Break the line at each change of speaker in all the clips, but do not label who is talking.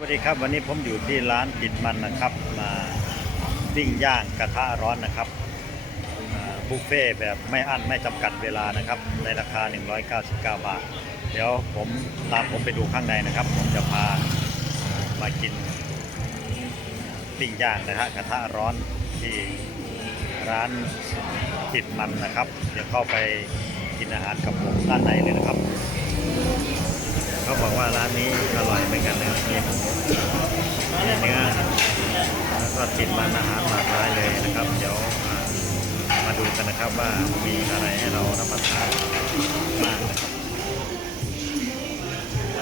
สวัสดีครับวันนี้ผมอยู่ที่ร้านติดมันนะครับ มาปิ้งย่างกระทะร้อนนะครับบุฟเฟ่แบบไม่อั้นไม่จำกัดเวลานะครับ ในราคา 199 บาท เดี๋ยวผมตามผมไปดูข้างในนะครับ ผมจะพามากินปิ้งย่างนะฮะกระทะร้อนที่ร้านติดมันนะครับ เดี๋ยวเข้าไปกินอาหารกับผมด้านในเลยนะครับ เขาบอกว่าร้านนี้อร่อยเหมือนกันนะครับมีมีเนื้อแล้ว ก็ติดมันอาหารหลากหลายเลยนะครับ เดี๋ยวมามาดูกันนะครับว่ามีอะไรให้เรารับประทานบ้างนะครับ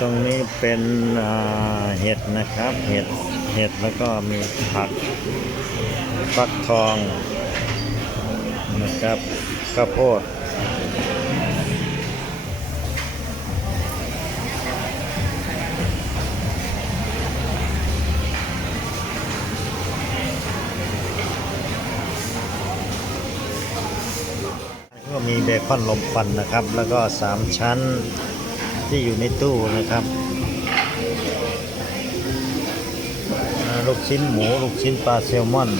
ตรงนี้เป็นเห็ดนะครับ เห็ดเห็ดแล้วก็มีผักฟักทองนะครับข้าวโพด มีเบคอนลมควันนะครับ แล้วก็สามชั้นที่อยู่ในตู้นะครับ ลูกชิ้นหมู ลูกชิ้นปลาแซลมอน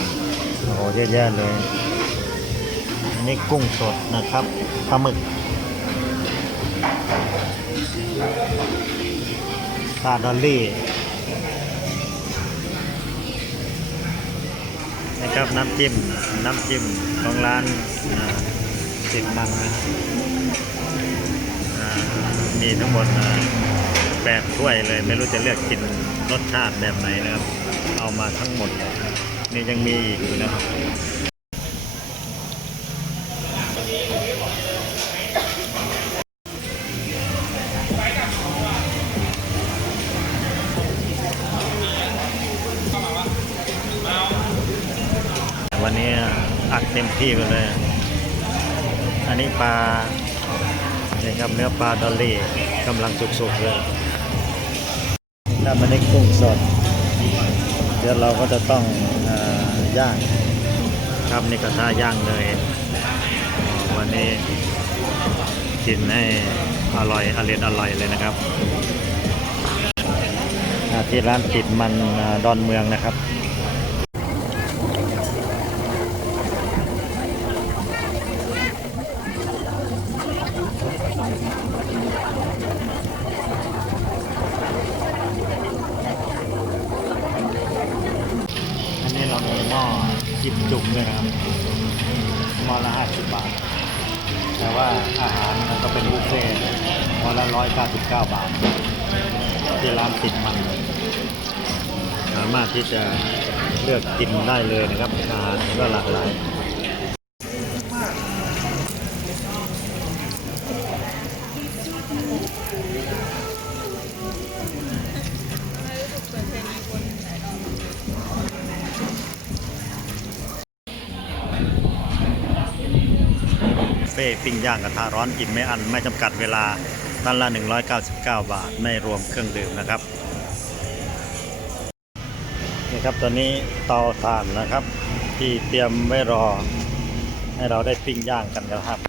โอ้โหเยอะแยะเลย อันนี้กุ้งสดนะครับปลาหมึกปลาดอลลี่นะครับน้ำจิ้มน้ำจิ้มของร้าน อ่าติดมันนะมีทั้งหมดแบบถ้วยเลย ไม่รู้จะเลือกกินรสชาติแบบไหนนะครับ เอามาทั้งหมด นี่ยังมีอีกนะครับวันนี้อัดเต็มที่ไปเลย อันนี้ปลาเนี่ยครับเนื้อปลาดอลลี่กำลังสุกๆเลยถ้ามันได้กุ้งสด เดี๋ยวเราก็จะต้องอย่างครับนี่กระทะย่างเลยวันนี้กินให้อร่อยอร่อยอร่อยเลยนะครับที่ร้านติดมันดอนเมืองนะครับ อันนี้เรามี หม้อจิ้มจุ่มด้วยนะครับหม้อละห้าสิบบาท แต่ว่าอาหารมันก็เป็นบุฟเฟ่ต์หม้อละร้อยเก้าสิบเก้าบาท ที่ร้านติดมันสามารถที่จะเลือกกินได้เลยนะครับอาหารก็หลากหลาย ฟ่ปิ้งย่างกระทะร้อนอิ่มไม่อันไม่จำกัดเวลาตันละ 199 บาท ไม่รวมเครื่องดื่มนะครับนี่ครับตอนนี้เตาถ่านนะครับ ที่เตรียมไว้รอให้เราได้ปิ้งย่างกันนะครับ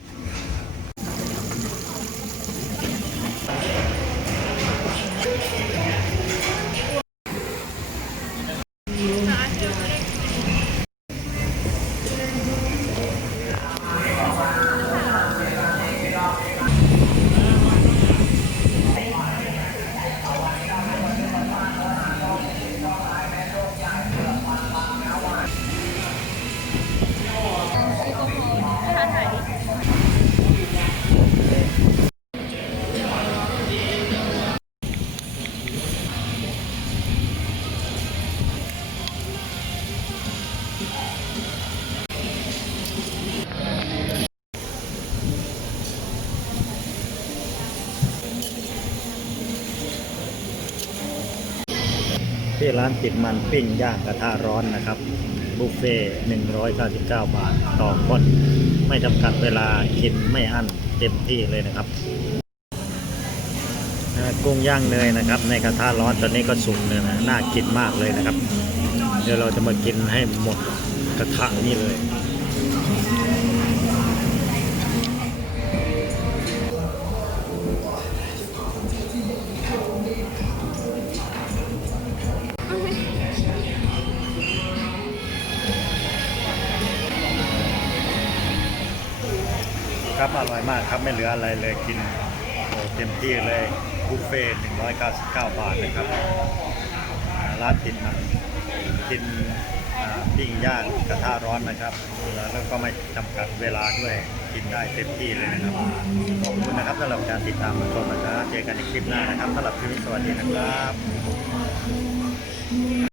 ที่ร้านติดมันปิ้งย่างกระทะร้อนนะครับบุฟเฟ่ต์199บาทต่อคน ไม่จำกัดเวลากินไม่อั้นเต็มที่เลยนะครับกุ้งย่างเนยนะครับ ในกระทะร้อนตอนนี้ก็สุกเลยนะน่ากินมากเลยนะครับ เดี๋ยวเราจะมากินให้หมดกระทะนี่เลย ครับอร่อยมากครับไม่เหลืออะไรเลยกินโอ้เต็มที่เลยบุฟเฟ่ต์199 บาทนะครับร้านติดมันกินปิ้งย่างกระทะร้อนนะครับ แล้วก็ไม่จำกัดเวลาด้วยกินได้เต็มที่เลยนะครับ ขอบคุณนะครับสำหรับการติดตามชมนะครับเจอกันในคลิปหน้านะครับสำหรับคลิปนี้สวัสดีนะครับ